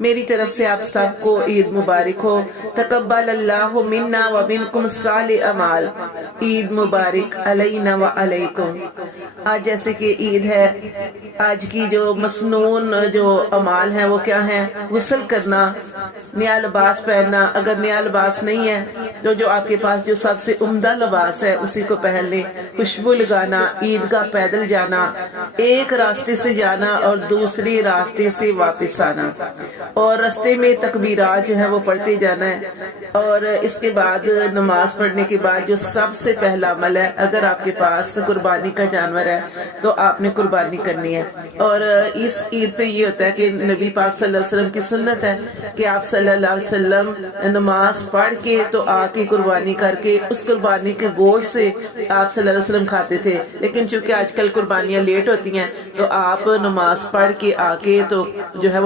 میری طرف سے آپ سب کو عید مبارک ہو۔ تقبل اللہ منا و منکم صالح اعمال۔ عید مبارک علینا و علیکم۔ آج جیسے کہ عید ہے، آج کی جو مسنون جو اعمال ہیں وہ کیا ہیں؟ غسل کرنا، نیا لباس پہننا، اگر نیا لباس نہیں ہے تو جو آپ کے پاس جو سب سے عمدہ لباس ہے اسی کو پہن لیں، خوشبو لگانا، عیدگاہ پیدل جانا، ایک راستے سے جانا اور دوسری راستے سے واپس آنا، اور راستے میں تکبیرات جو ہے وہ پڑھتے جانا ہے۔ اور اس کے بعد نماز پڑھنے کے بعد جو سب سے پہلا عمل ہے، اگر آپ کے پاس قربانی کا جانور ہے تو آپ نے قربانی کرنی ہے۔ اور اس عید پہ یہ ہوتا ہے کہ نبی پاک صلی اللہ علیہ وسلم کی سنت ہے کہ آپ صلی اللہ علیہ وسلم نماز پڑھ کے تو آ کے قربانی کر کے اس قربانی کے گوشت سے آپ صلی اللہ علیہ وسلم کھاتے تھے، لیکن چونکہ آج کل قربانیاں لیٹ ہوتی ہیں تو آپ نماز پڑھ کے آ کے تو جو ہے وہ